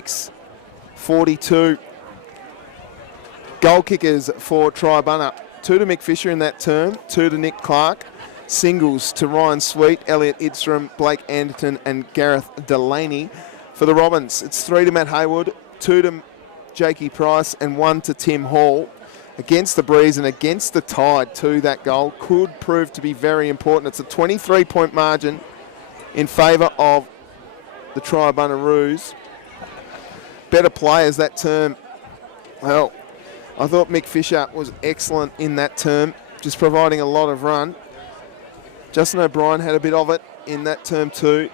56-42. Goal kickers for Triabunna. 2 to Mick Fisher in that term, 2 to Nick Clark. Singles to Ryan Sweet, Elliot Idstrom, Blake Anderton and Gareth Delaney. For the Robins, it's 3 to Matt Haywood, 2 to Jakey Price and 1 to Tim Hall. Against the breeze and against the tide too, that goal could prove to be very important. It's a 23-point margin in favour of the Triabunna Roos. Better players that term. Well, I thought Mick Fisher was excellent in that term, just providing a lot of run. Justin O'Brien had a bit of it in that term too.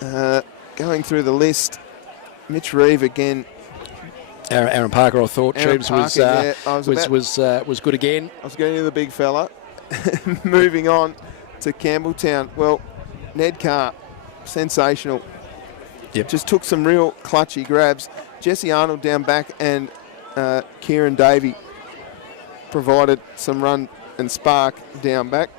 Going through the list, Mitch Reeve again. Aaron Parker, I thought. Tubes was good again. I was getting to the big fella. Moving on to Campbelltown. Well, Ned Carr, sensational. Yep. Just took some real clutchy grabs. Jesse Arnold down back and Kieran Davey provided some run and spark down back.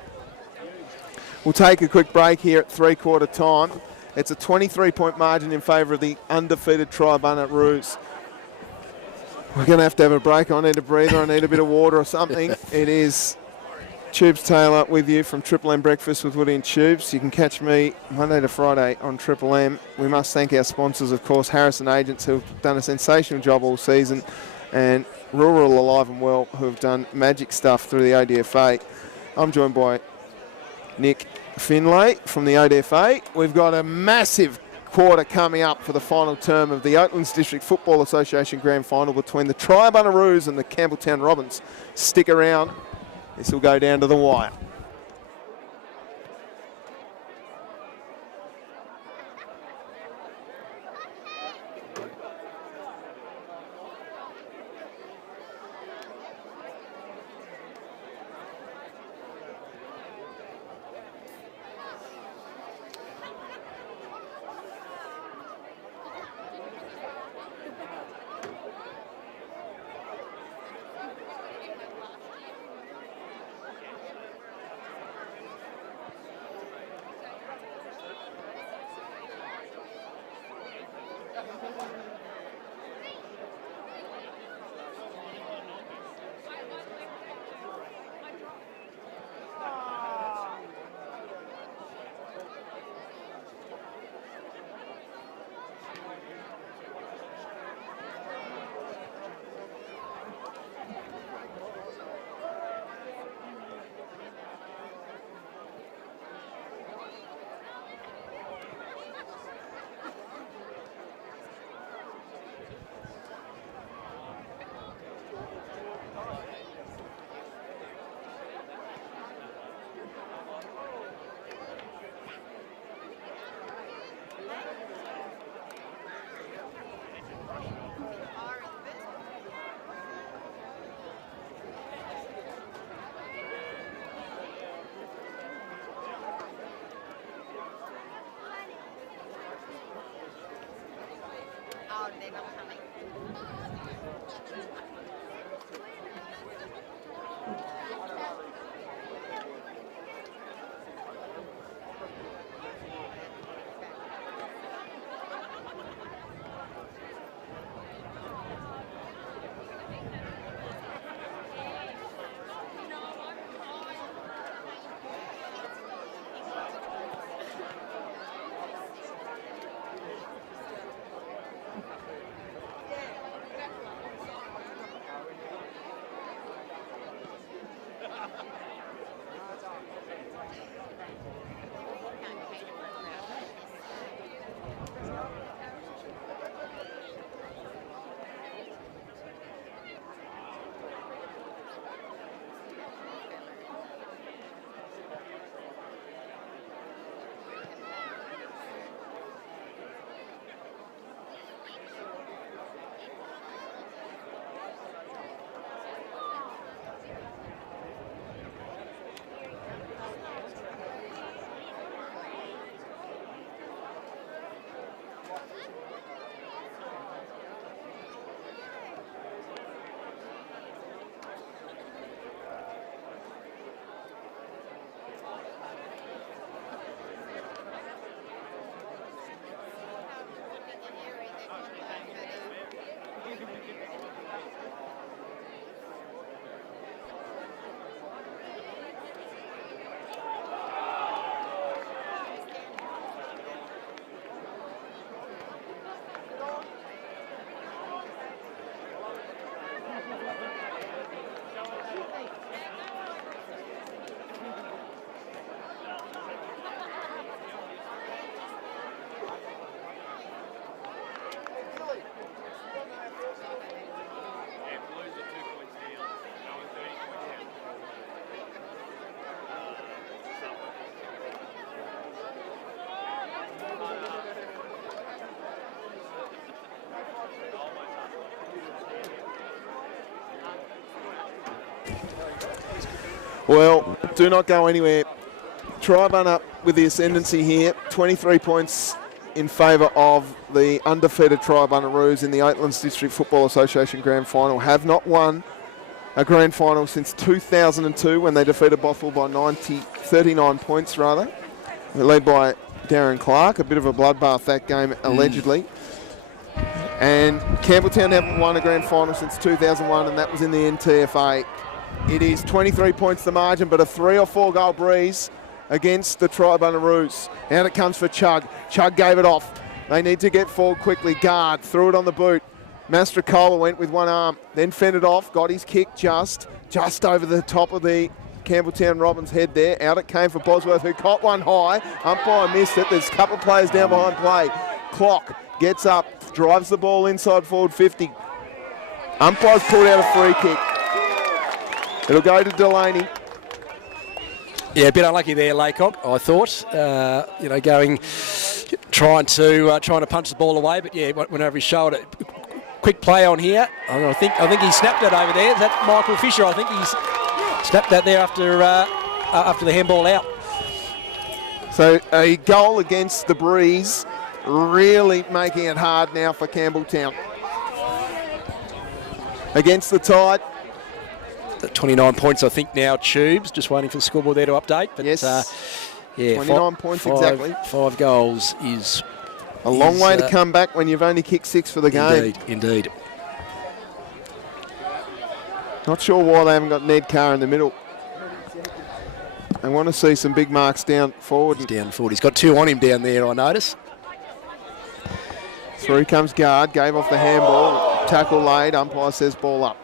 We'll take a quick break here at 3/4 time. It's a 23-point margin in favour of the undefeated Triabunna Roos. We're going to have a break. I need a breather. I need a bit of water or something. It is Tubes Taylor with you from Triple M Breakfast with Woody and Tubes. You can catch me Monday to Friday on Triple M. We must thank our sponsors, of course, Harrison Agents, who've done a sensational job all season, and Rural Alive and Well, who have done magic stuff through the ODFA. I'm joined by Nick Finlay from the ODFA. We've got a massive quarter coming up for the final term of the Oaklands District Football Association Grand Final between the Triabunna Roos and the Campbelltown Robins. Stick around. This will go down to the wire. Well, do not go anywhere. Triabunna with the ascendancy here. 23 points in favour of the undefeated Triabunnaroos in the Oatlands District Football Association Grand Final. Have not won a Grand Final since 2002 when they defeated Bothwell by 39 points rather. They're led by Darren Clark. A bit of a bloodbath that game allegedly. And Campbelltown haven't won a Grand Final since 2001 and that was in the NTFA. It is 23 points the margin, but a 3 or 4 goal breeze against the Triabunnaroos. Out it comes for Chug. Chug gave it off. They need to get forward quickly. Guard threw it on the boot. Mastrocola went with one arm, then fended off, got his kick just over the top of the Campbelltown Robins head there. Out it came for Bosworth, who caught one high. Umpire missed it. There's a couple of players down behind play. Clock gets up, drives the ball inside forward 50. Umpire's pulled out a free kick. It'll go to Delaney. Yeah, a bit unlucky there, Laycock, I thought. Trying to punch the ball away, but yeah, went over his shoulder. Quick play on here. I think he snapped that over there. Is that Michael Fisher? I think he's snapped that there after the handball out. So a goal against the breeze, really making it hard now for Campbelltown. Against the tide. 29 points, I think, now, Tubes. Just waiting for the scoreboard there to update. But, yes, yeah, 29 points exactly. 5 goals is a long way to come back when you've only kicked 6 for the game. Indeed. Not sure why they haven't got Ned Carr in the middle. I want to see some big marks down forward. He's down forward. He's got 2 on him down there, I notice. Through comes Guard, gave off the handball. Tackle laid, umpire says ball up.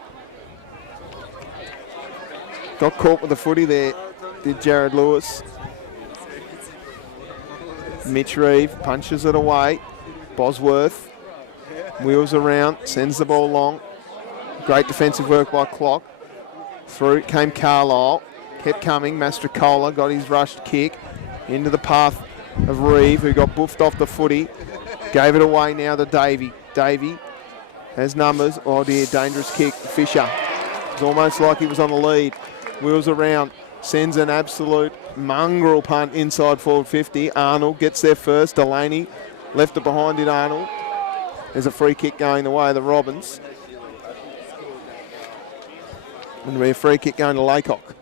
Got caught with the footy there, did Jared Lewis. Mitch Reeve punches it away. Bosworth wheels around, sends the ball long. Great defensive work by Clock. Through came Carlisle, kept coming. Mastrocola got his rushed kick into the path of Reeve, who got boofed off the footy. Gave it away now to Davey. Davey has numbers. Oh dear, dangerous kick. Fisher. It's almost like he was on the lead. Wheels around, sends an absolute mongrel punt inside forward 50. Arnold gets there first. Delaney left it behind it, Arnold. There's a free kick going the way of the Robins. Going to be a free kick going to Laycock.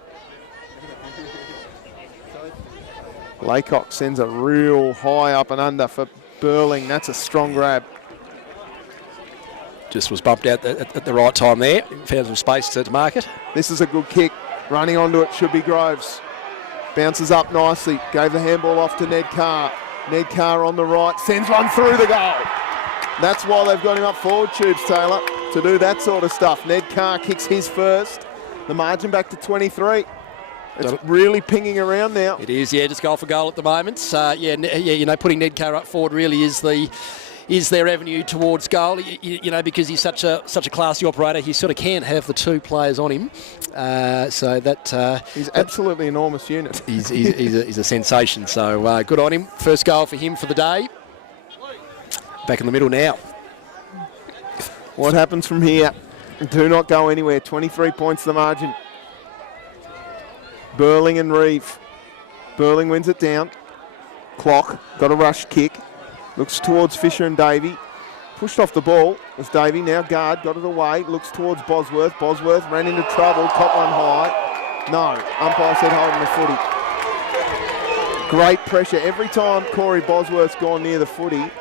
Laycock sends a real high up and under for Burling. That's a strong grab. Just was bumped out at the right time there. Found some space to mark it. This is a good kick. Running onto it should be Groves. Bounces up nicely. Gave the handball off to Ned Carr. Ned Carr on the right. Sends one through the goal. That's why they've got him up forward, Tubes Taylor, to do that sort of stuff. Ned Carr kicks his first. The margin back to 23. It's really pinging around now. It is, yeah, just goal for goal at the moment. Putting Ned Carr up forward really is their avenue towards goal, because he's such a classy operator. He sort of can't have the 2 players on him. He's absolutely enormous unit. He's a sensation, so good on him. First goal for him for the day. Back in the middle now. What happens from here? Do not go anywhere. 23 points the margin. Burling and Reeve. Burling wins it down. Clock got a rush kick. Looks towards Fisher and Davey. Pushed off the ball as Davey, now Guard, got it away. Looks towards Bosworth. Bosworth ran into trouble, caught one high. No, umpire said holding the footy. Great pressure. Every time Corey Bosworth's gone near the footy.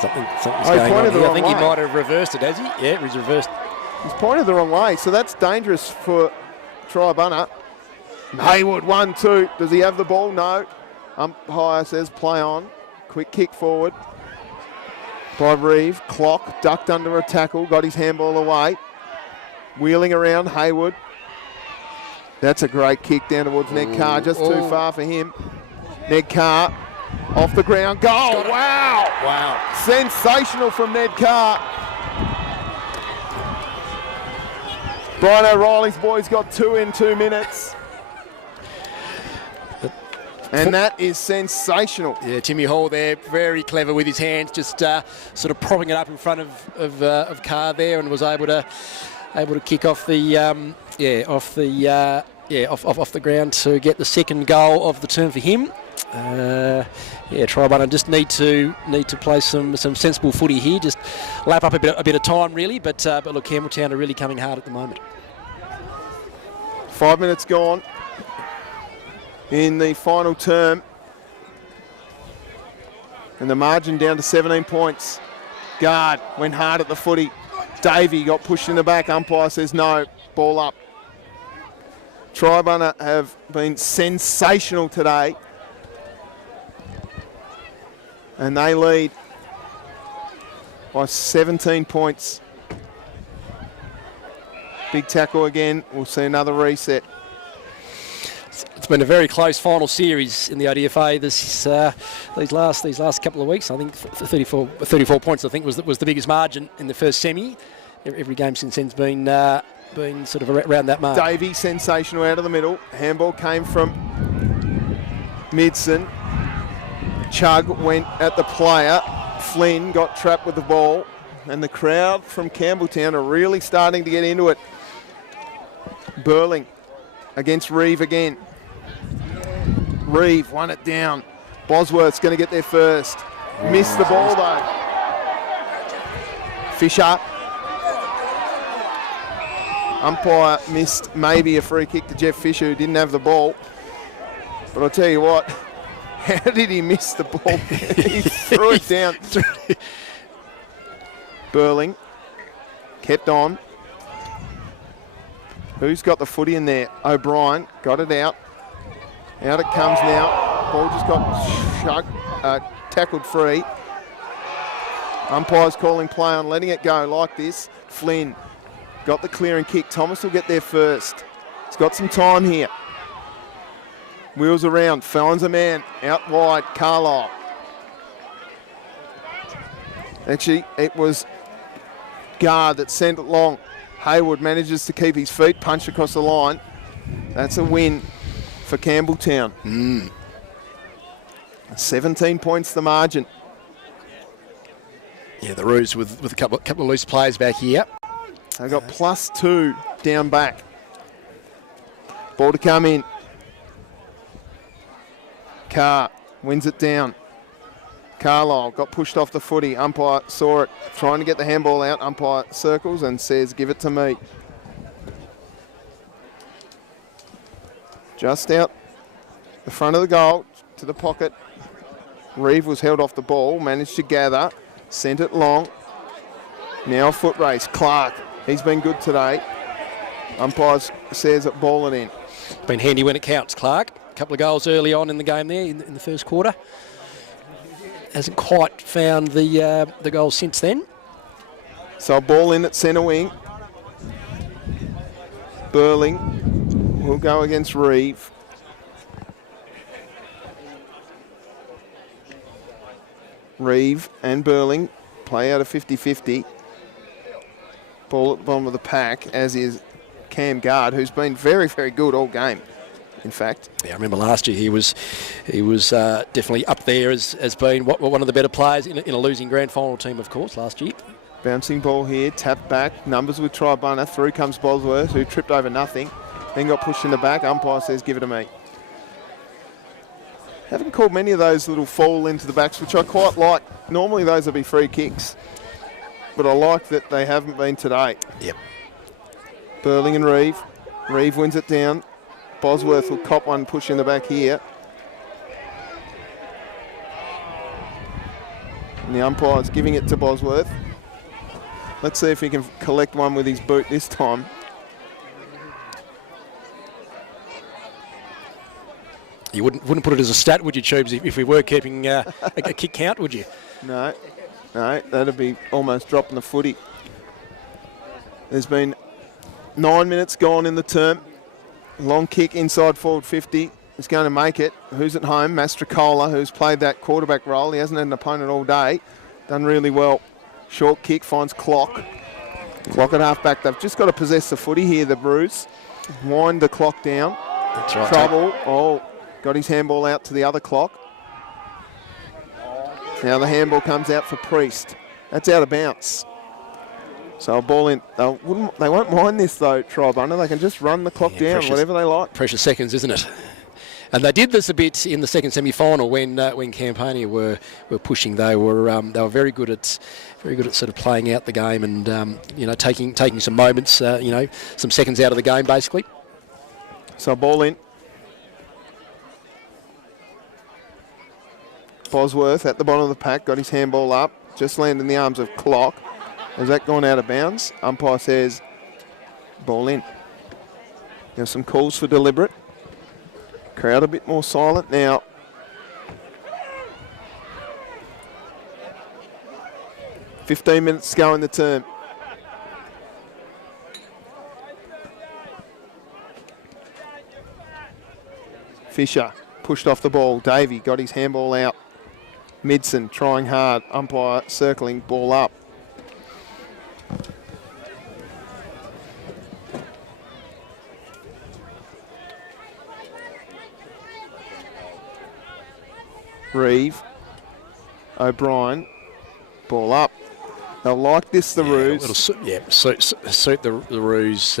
Something's going on here. I think he might have reversed it, has he? Yeah, he's reversed. He's pointed the wrong way, so that's dangerous for Triabunna. Haywood, 1-2. Does he have the ball? No. Umpire says play on. Quick kick forward by Reeve. Clock ducked under a tackle, got his handball away. Wheeling around, Haywood. That's a great kick down towards Ned Carr, just too far for him. Ned Carr off the ground, goal! Wow! Wow. Sensational from Ned Carr. Brian O'Reilly's boys got 2 in 2 minutes. And that is sensational. Yeah, Timmy Hall there, very clever with his hands, just sort of propping it up in front of Carr there, and was able to able to kick off the off the ground to get the second goal of the term for him. Triabunna just need to play some sensible footy here, just lap up a bit of time really, but look, Campbelltown are really coming hard at the moment. 5 minutes gone in the final term, and the margin down to 17 points. Guard went hard at the footy. Davey got pushed in the back. Umpire says no, ball up. Triabunna have been sensational today, and they lead by 17 points. Big tackle again. We'll see another reset. It's been a very close final series in the ODFA these last couple of weeks. I think 34 points, I think, was the biggest margin in the first semi. Every game since then's been sort of around that mark. Davey, sensational out of the middle. Handball came from Midson. Chug went at the player. Flynn got trapped with the ball. And the crowd from Campbelltown are really starting to get into it. Burling against Reeve again. Reeve won it down. Bosworth's going to get there first. Missed the ball though. Fisher. Umpire missed maybe a free kick to Jeff Fisher, who didn't have the ball. But I'll tell you what, how did he miss the ball? He threw it down. Burling kept on. Who's got the footy in there? O'Brien got it out. Out it comes now. Ball just got tackled free. Umpire's calling play on letting it go like this. Flynn got the clear and kick. Thomas will get there first. He's got some time here. Wheels around, finds a man out wide. Carlisle. Actually, it was Guard that sent it long. Hayward manages to keep his feet, punch across the line. That's a win for Campbelltown. 17 points the margin. Yeah, the Roos with a couple of loose players back here. They got +2 down back. Ball to come in. Carr wins it down. Carlisle got pushed off the footy. Umpire saw it, trying to get the handball out. Umpire circles and says, give it to me. Just out the front of the goal, to the pocket. Reeve was held off the ball, managed to gather, sent it long. Now a foot race. Clark, he's been good today. Umpire says it, ball it in. Been handy when it counts, Clark. A couple of goals early on in the game there in the first quarter. Hasn't quite found the goal since then. So a ball in at centre wing. Burling will go against Reeve. Reeve and Burling play out of 50-50. Ball at the bottom of the pack, as is Cam Guard, who's been very, very good all game. In fact, yeah, I remember last year he was definitely up there as being one of the better players in a losing grand final team, of course, last year. Bouncing ball here, tapped back, numbers with Triabunna. Through comes Bosworth, who tripped over nothing, then got pushed in the back. Umpire says, give it to me. Haven't called many of those little fall into the backs, which I quite like. Normally those would be free kicks, but I like that they haven't been today. Yep. Burling and Reeve. Reeve wins it down. Bosworth will cop one push in the back here. And the umpire's giving it to Bosworth. Let's see if he can collect one with his boot this time. You wouldn't put it as a stat, would you, Tubes, if we were keeping a kick count, would you? No, that'd be almost dropping the footy. There's been 9 minutes gone in the term. Long kick inside forward 50 is going to make it. Who's at home? Mastrocola, who's played that quarterback role. He hasn't had an opponent all day. Done really well. Short kick finds Clock. Clock at half back. They've just got to possess the footy here, the Brews. Wind the clock down. That's right. Trouble. Oh, got his handball out to the other Clock. Now the handball comes out for Priest. That's out of bounds. So a ball in. They won't mind this though, Triabunna. They can just run the clock down, whatever they like. Precious seconds, isn't it? And they did this a bit in the second semi-final when Campania were pushing. They were very good at sort of playing out the game and taking some moments, some seconds out of the game basically. So ball in. Bosworth at the bottom of the pack, got his handball up, just landed in the arms of Clock. Has that gone out of bounds? Umpire says ball in. There's some calls for deliberate. Crowd a bit more silent now. "15 minutes to go in the term. Fisher pushed off the ball. Davey got his handball out. Midson trying hard. Umpire circling, ball up. Reeve, O'Brien, ball up. They'll like this, the Roos. Suit the Roos.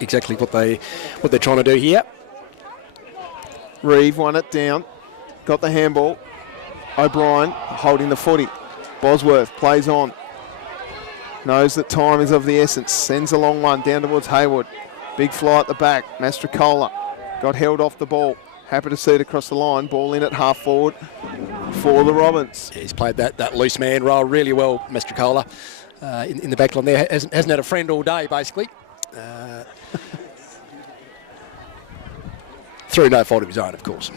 Exactly what they're trying to do here. Reeve won it down, got the handball. O'Brien holding the footy. Bosworth plays on. Knows that time is of the essence. Sends a long one down towards Hayward. Big fly at the back. Mastrocola got held off the ball. Happy to see it across the line. Ball in at half forward for the Robins. Yeah, he's played that loose man role really well, Mastrocola, in the back line there. Hasn't had a friend all day, basically. Through no fault of his own, of course.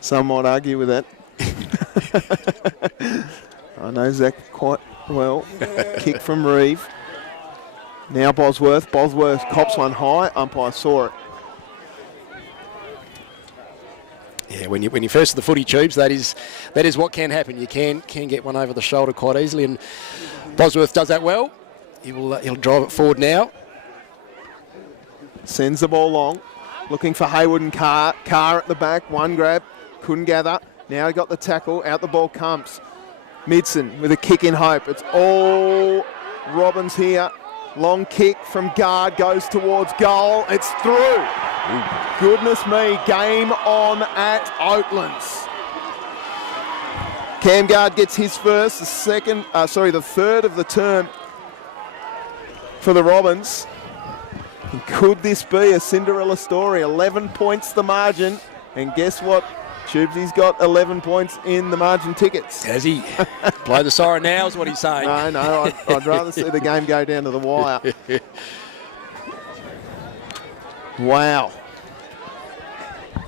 Some might argue with that. I know Zach quite well. Kick from Reeve. Now Bosworth. Bosworth cops one high. Umpire saw it. Yeah, when you first to the footy tubes, that is what can happen. You can get one over the shoulder quite easily, and Bosworth does that well. He'll drive it forward now. Sends the ball long. Looking for Hayward and Carr. Carr at the back. One grab. Couldn't gather. Now he got the tackle. Out the ball comes. Midson with a kick in hope. It's all Robins here. Long kick from guard. Goes towards goal. It's through. Ooh. Goodness me. Game on at Oatlands. Cam Guard gets his first. The third of the term for the Robins. And could this be a Cinderella story? 11 points the margin. And guess what? Tubesy's got 11 points in the margin tickets. Has he? Blow the siren now is what he's saying. No, I'd rather see the game go down to the wire. Wow.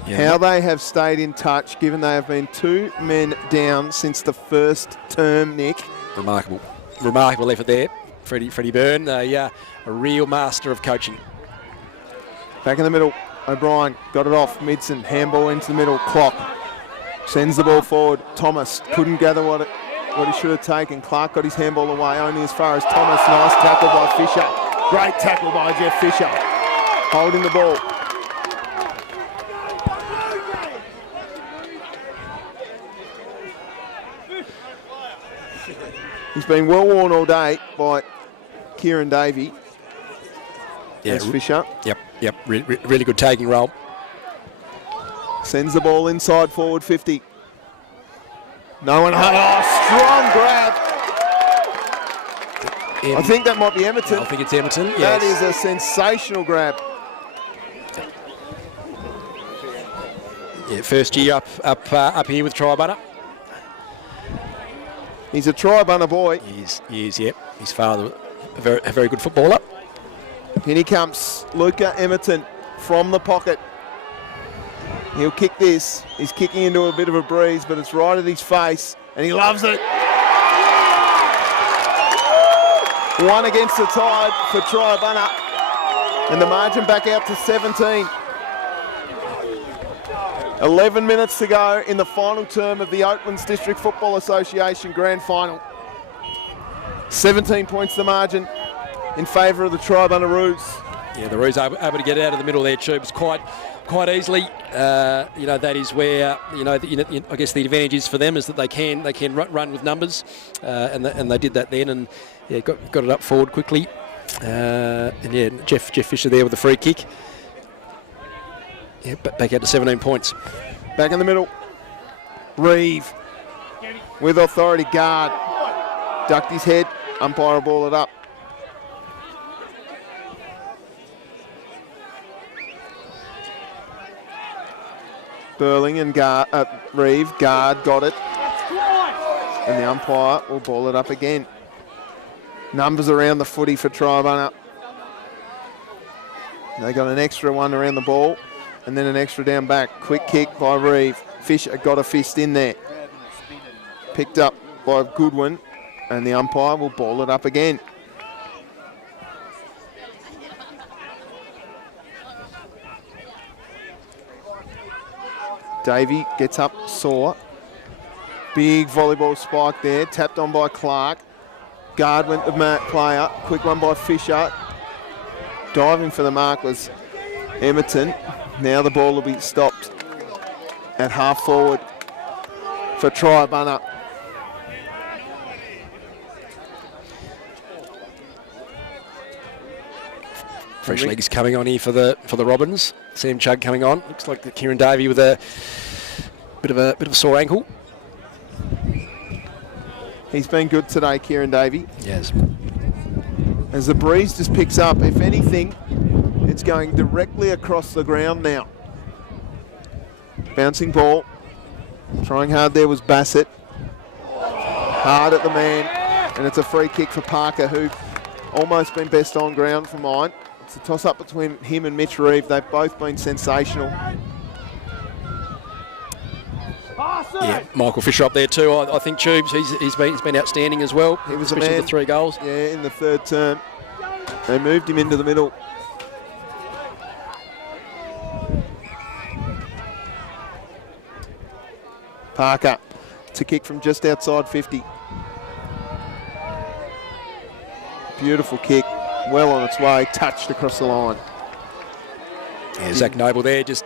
Yeah. How they have stayed in touch, given they have been 2 men down since the first term, Nick. Remarkable effort there. Freddie Byrne, a real master of coaching. Back in the middle, O'Brien got it off. Midson, handball into the middle. Clock sends the ball forward. Thomas couldn't gather what he should have taken. Clark got his handball away, only as far as Thomas. Nice tackle by Fisher. Great tackle by Jeff Fisher. Holding the ball. He's been well worn all day by Kieran Davey. Yeah, Fisher. Yep. Really good tagging role. Sends the ball inside forward 50. No one. Strong grab. I think that might be Emerton. I think it's Emerton. Yes. That is a sensational grab. Yeah, first year up here with Triabunna. He's a Triabunna boy. He is, yep. His father, a very good footballer. In he comes, Luca Emerton from the pocket. He'll kick this. He's kicking into a bit of a breeze, but it's right at his face, and he loves it. One against the tide for Triabunna, and the margin back out to 17. 11 minutes to go in the final term of the Oatlands District Football Association Grand Final. 17 points the margin in favour of the Triabunna Roos. Yeah, the Roos able to get out of the middle there, Tubes. Quite quite easily. That is where I guess the advantage is for them is that they can run with numbers, and they did that then, and got it up forward quickly. Jeff Fisher there with the free kick. Back out to 17 points. Back in the middle. Reeve with authority. Guard ducked his head. Umpire will ball it up. Burling and Reeve. Guard got it. And the umpire will ball it up again. Numbers around the footy for Triabunna. They got an extra one around the ball and then an extra down back. Quick kick by Reeve. Fisher got a fist in there. Picked up by Goodwin and the umpire will ball it up again. Davey gets up, sore. Big volleyball spike there, tapped on by Clark. Guard went the player, quick one by Fisher. Diving for the mark was Emerton. Now the ball will be stopped at half forward for Triabunna. Fresh legs coming on here for the Robins. Sam Chugg coming on. Looks like the Kieran Davey with a bit of a sore ankle. He's been good today, Kieran Davey. Yes. As the breeze just picks up, if anything, it's going directly across the ground now. Bouncing ball. Trying hard there was Bassett. Hard at the man. And it's a free kick for Parker, who almost been best on ground for mine. It's a toss-up between him and Mitch Reeve. They've both been sensational. Yeah, Michael Fisher up there too. I think Tubes, he's been outstanding as well. He was especially a man. The 3 goals. Yeah, in the third term. They moved him into the middle. Parker to kick from just outside 50. Beautiful kick, well on its way, touched across the line. Yeah, Zach Noble there, just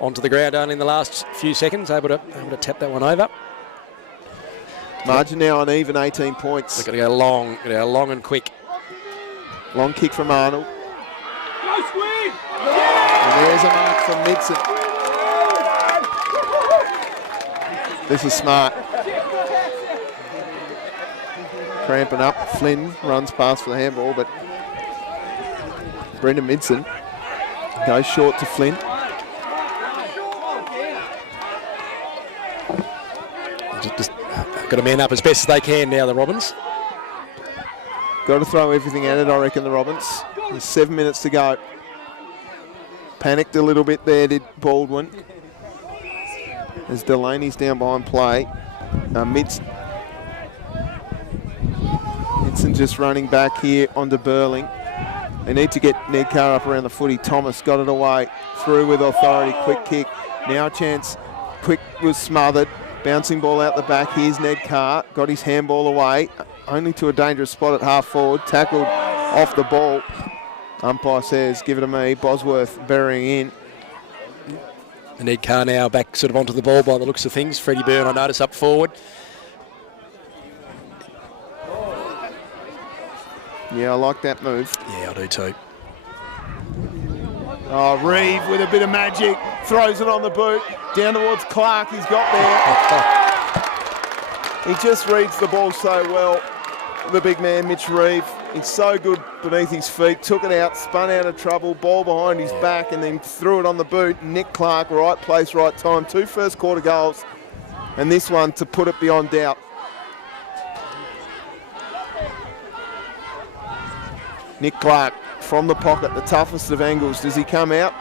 onto the ground only in the last few seconds, able to tap that one over. Margin now on even, 18 points. They've got to go long and quick. Long kick from Arnold. And there's a mark from Midson. This is smart. Cramping up. Flynn runs past for the handball, but Brendan Midson goes short to Flynn. Just got to man up as best as they can now, the Robins. Got to throw everything at it, I reckon, the Robins. There's 7 minutes to go. Panicked a little bit there, did Baldwin. As Delaney's down behind play. Midson just running back here onto Burling. They need to get Ned Carr up around the footy. Thomas got it away. Through with authority. Quick kick. Now a chance. Quick was smothered. Bouncing ball out the back. Here's Ned Carr. Got his handball away. Only to a dangerous spot at half forward. Tackled off the ball. Umpire says, give it to me. Bosworth burying in. And Ned Carr now back sort of onto the ball by the looks of things. Freddie Byrne, I notice, up forward. Yeah, I like that move. Yeah, I do too. Oh, Reeve with a bit of magic. Throws it on the boot. Down towards Clark. He's got there. He just reads the ball so well. The big man, Mitch Reeve. He's so good beneath his feet. Took it out, spun out of trouble. Ball behind his back and then threw it on the boot. Nick Clark, right place, right time. 2 first quarter goals. And this one to put it beyond doubt. Nick Clark from the pocket, the toughest of angles. Does he come out?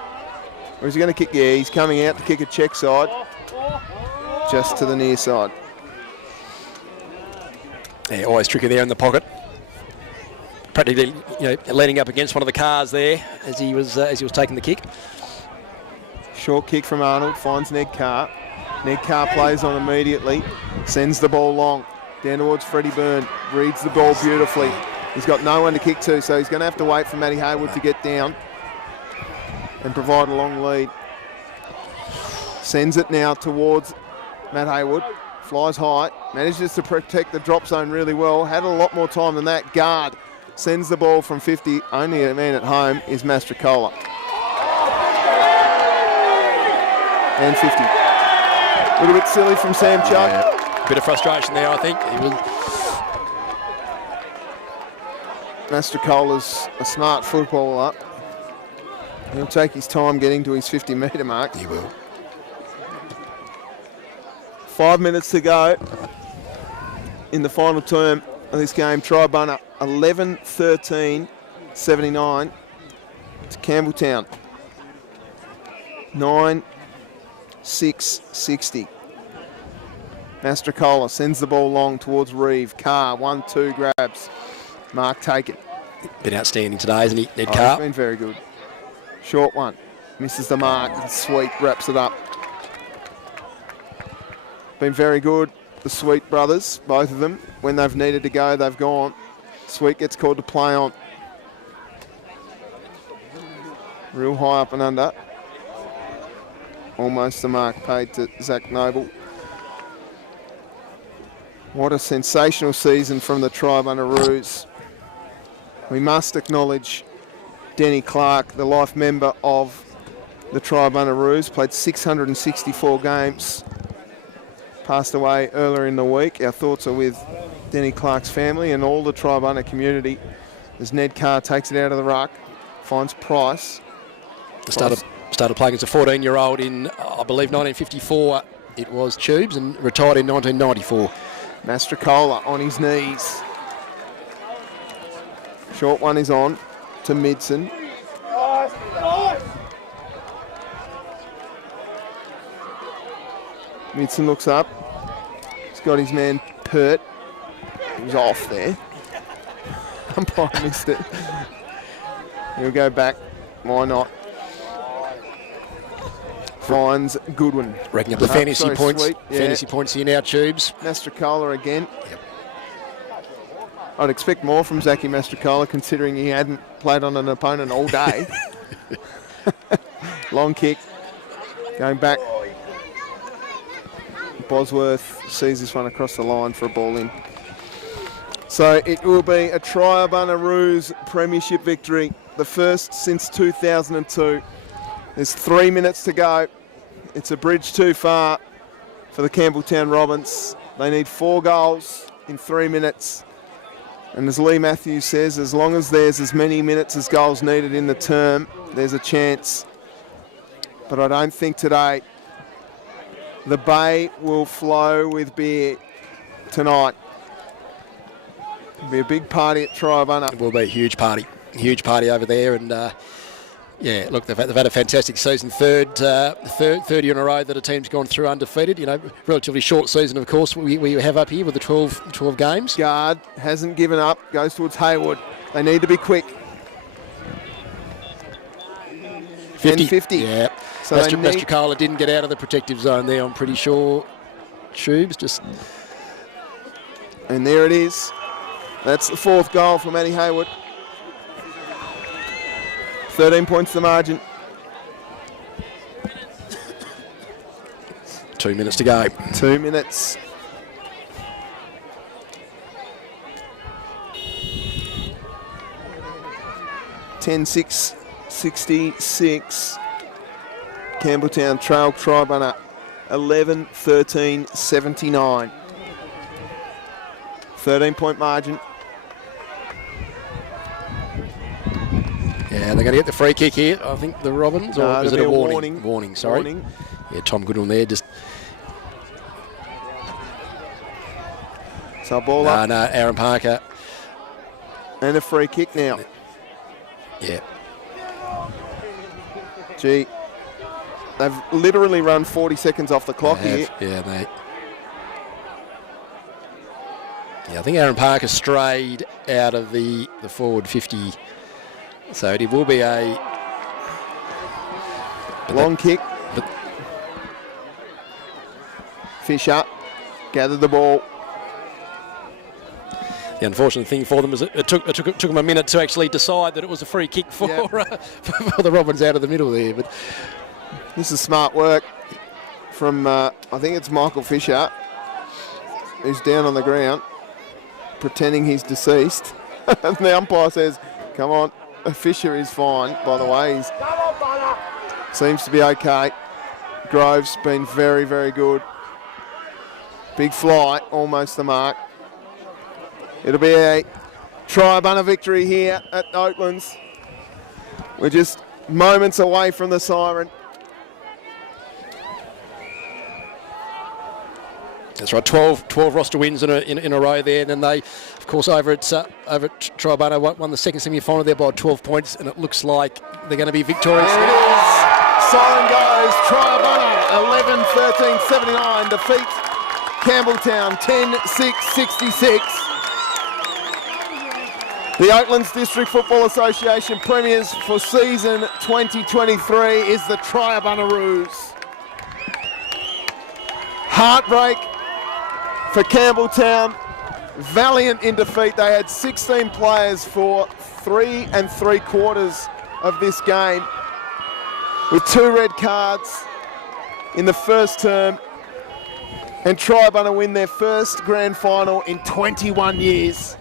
Or is he going to kick? Yeah, he's coming out to kick a check side. Just to the near side. Yeah, always tricky there in the pocket. Practically, leaning up against one of the cars there as he was taking the kick. Short kick from Arnold, finds Ned Carr. Ned Carr plays on immediately, sends the ball long. Down towards Freddie Byrne, reads the ball beautifully. He's got no one to kick to, so he's going to have to wait for Matty Haywood to get down and provide a long lead. Sends it now towards Matt Haywood. Flies high. Manages to protect the drop zone really well. Had a lot more time than that. Guard sends the ball from 50. Only a man at home is Mastrocola. And 50. A little bit silly from Sam Chuck. Yeah. Bit of frustration there, I think. Mastrocola's a smart footballer. He'll take his time getting to his 50-metre mark. He will. 5 minutes to go in the final term of this game. Triabunna 11-13-79 to Campbelltown 9-6-60. Mastrocola sends the ball long towards Reeve. Carr, 1-2 grabs. Mark taken. Been outstanding today, isn't he, Ned He's Carr? been very good. Short one. Misses the mark. Sweet wraps it up. Been very good. The Sweet brothers, both of them. When they've needed to go, they've gone. Sweet gets called to play on. Real high up and under. Almost the mark paid to Zach Noble. What a sensational season from the Triabunna Roos. We must acknowledge Denny Clark, the life member of the Triabunna Roos, played 664 games, passed away earlier in the week. Our thoughts are with Denny Clark's family and all the Triabunna community as Ned Carr takes it out of the ruck, finds Price. Started playing as a 14-year-old in, I believe, 1954. It was Tubes, and retired in 1994. Mastrocola on his knees. Short one is on to Midson. Midson looks up. He's got his man Pert. He was off there. Umpire missed it. He'll go back. Why not? Finds Goodwin. Racking up the fantasy points. Sweet. Yeah. Fantasy points here now, Tubes. Mastrocola again. Yep. I'd expect more from Zachy Mastrocola considering he hadn't played on an opponent all day. Long kick. Going back. Bosworth sees this one across the line for a ball in. So it will be a Triabunna Roos premiership victory, the first since 2002. There's 3 minutes to go. It's a bridge too far for the Campbelltown Robins. They need 4 goals in 3 minutes. And as Lee Matthews says, as long as there's as many minutes as goals needed in the term, there's a chance. But I don't think today the bay will flow with beer tonight. It'll be a big party at Triabunna. It will be a huge party over there. And yeah, look, they've had a fantastic season. Third year in a row that a team's gone through undefeated. You know, relatively short season, of course, we have up here with the 12 games. Guard hasn't given up, goes towards Haywood. They need to be quick. 50. Yeah. So Mastrocola didn't get out of the protective zone there, I'm pretty sure. Tubes just... And there it is. That's the 4th goal for Matty Haywood. 13 points the margin. 2 minutes to go. 2 minutes. (10-6) 66. Campbelltown trail Triabunna 11-13-79. 13-point margin. Yeah, they're going to get the free kick here, I think, the Robins, or is it a warning? Warning, sorry. Warning. Yeah, Tom Goodwin there just... So ball up. No, Aaron Parker. And a free kick now. Yeah. Gee, they've literally run 40 seconds off the clock here. Yeah, mate. Yeah, I think Aaron Parker strayed out of the forward 50. So it will be a... Long kick. Fisher gathered the ball. The unfortunate thing for them is it took them a minute to actually decide that it was a free kick for, for the Robins out of the middle there. But this is smart work. from, I think it's Michael Fisher, who's down on the ground, pretending he's deceased. And the umpire says, come on, Fisher is fine, by the way. He seems to be okay. Grove's been very, very good. Big fly, almost the mark. It'll be a Triabunna victory here at Oatlands. We're just moments away from the siren. That's right, 12 roster wins in a row there. And then they, of course, over at Triabunna won the second semi-final there by 12 points, and it looks like they're going to be victorious. There it is. Siren goes. Triabunna 11-13-79 defeats Campbelltown 10-6-66. The Oatlands District Football Association premiers for season 2023 is the Triabunnaroos. Heartbreak for Campbelltown. Valiant in defeat. They had 16 players for 3 3/4 of this game, with 2 red cards in the first term. And Triabunna win their first grand final in 21 years.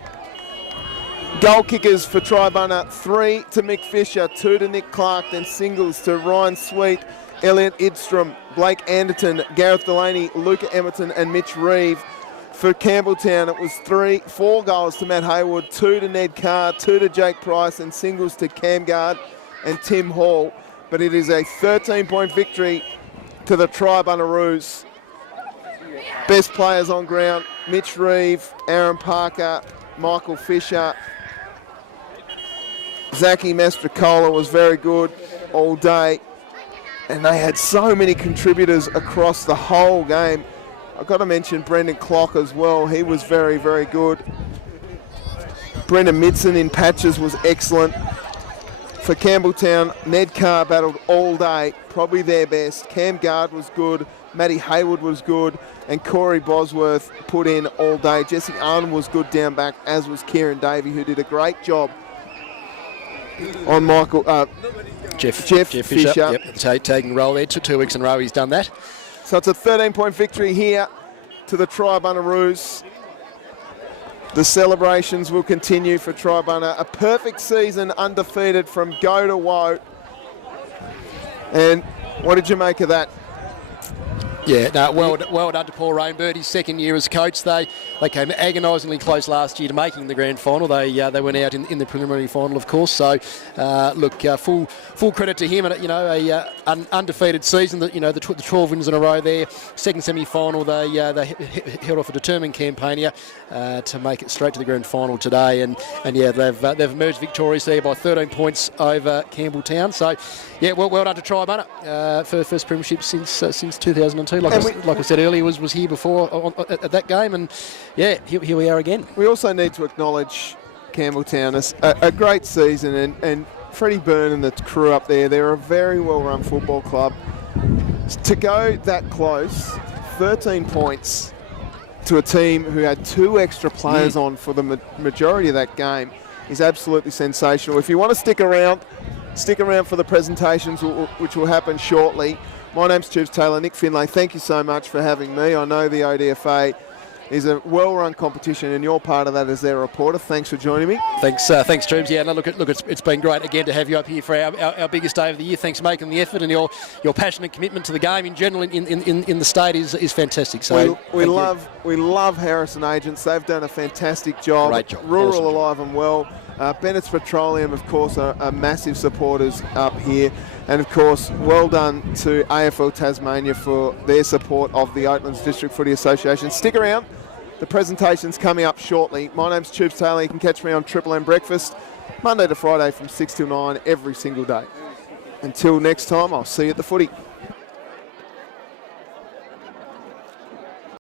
Goal kickers for Triabunna, 3 to Mick Fisher, 2 to Nick Clark, then singles to Ryan Sweet, Elliot Idstrom, Blake Anderton, Gareth Delaney, Luca Emerton and Mitch Reeve. For Campbelltown, it was 4 goals to Matt Haywood, 2 to Ned Carr, 2 to Jake Price, and singles to Cam Gard and Tim Hall. But it is a 13-point victory to the Triabunnaroos. Best players on ground, Mitch Reeve, Aaron Parker, Michael Fisher. Zachy Mastrocola was very good all day. And they had so many contributors across the whole game. I've got to mention Brendan Clock as well. He was very, very good. Brendan Midson in patches was excellent. For Campbelltown, Ned Carr battled all day, probably their best. Cam Gard was good. Matty Haywood was good. And Corey Bosworth put in all day. Jesse Arnold was good down back, as was Kieran Davey, who did a great job on Michael... Jeff Fisher. Yep, taking role there. 2 weeks in a row he's done that. So it's a 13-point victory here to the Triabunnaroos. The celebrations will continue for Triabunna. A perfect season, undefeated from go to woe. And what did you make of that? Yeah, no, well done to Paul Rainbird. His second year as coach, they came agonisingly close last year to making the grand final. They went out in the preliminary final, of course. So, full credit to him. And an undefeated season. The 12 wins in a row there. Second semi-final, they held off a determined campaign here to make it straight to the grand final today. And they've emerged victorious there by 13 points over Campbelltown. So, yeah, well done to Triabunna for first premiership since 2002. Like I said earlier, was here before at that game, and yeah, here we are again. We also need to acknowledge Campbelltown as a great season, and Freddie Byrne and the crew up there. They're a very well-run football club. To go that close, 13 points to a team who had 2 extra players on for the majority of that game is absolutely sensational. If you want to stick around for the presentations, which will happen shortly. My name's Tubes Taylor. Nick Finlay, thank you so much for having me. I know the ODFA is a well-run competition, and you're part of that as their reporter. Thanks for joining me. Thanks, Tubes. Yeah, no, look, it's been great again to have you up here for our biggest day of the year. Thanks for making the effort, and your passionate commitment to the game in general in the state is fantastic. So we love Harrison Agents. They've done a fantastic job. Great job. Rural Awesome alive and well. Bennett's Petroleum, of course, are massive supporters up here. And, of course, well done to AFL Tasmania for their support of the Oatlands District Footy Association. Stick around. The presentation's coming up shortly. My name's Tubes Taylor. You can catch me on Triple M Breakfast, Monday to Friday from 6 till 9 every single day. Until next time, I'll see you at the footy.